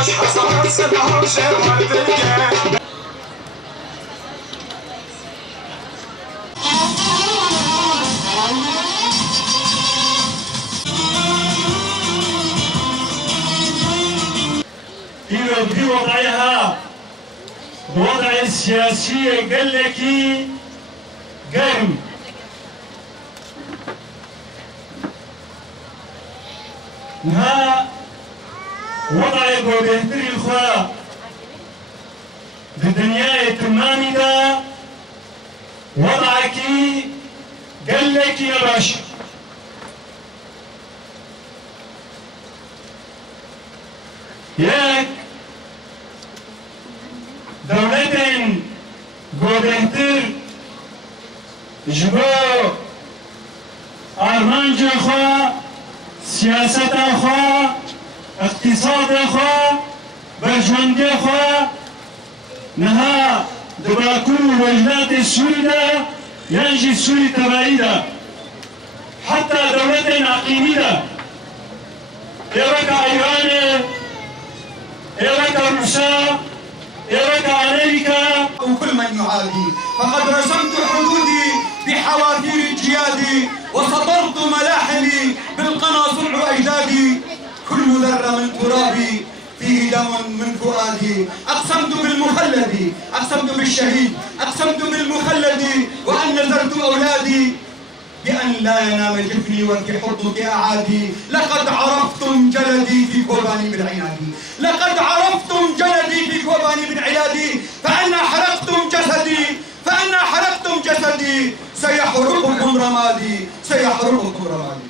خوش حسرت صدها شمر تلقى في وضعها الوضع السياسي قال لك قرن نها وضع قودهتري الخوا بالدنيا التمامي دا وضعك قال لك يا باشا ياك دولتين قودهتر جبو آرمانج خوا سياسة خوا اقتصاد خوا برجمند خوا نها دباكو وجلات السوري دا ينجي السوري تبعي دا حتى دولتين عقيمي دا إيرك إيران إيرك روسيا إيرك أمريكا وكل من يعادي فقد رسمت حدودي بحوافير الجياد وسطرت ملاحمي بالقنا صنع أجدادي كل ذرة من ترابي فيه دم من فؤادي أقسمت بالمخلد أقسمت بالشهيد أقسمت بالمخلد وأن نذرت أولادي بأن لا ينام جفني وفي حضنك أعادي لقد عرفتم جلدي في كوباني بالعنادي لقد عرفتم جلدي في كوباني بالعنادي فأنا حرقتم جسدي فأنا حرقتم جسدي سيحرقكم رمادي سيحرقكم رمادي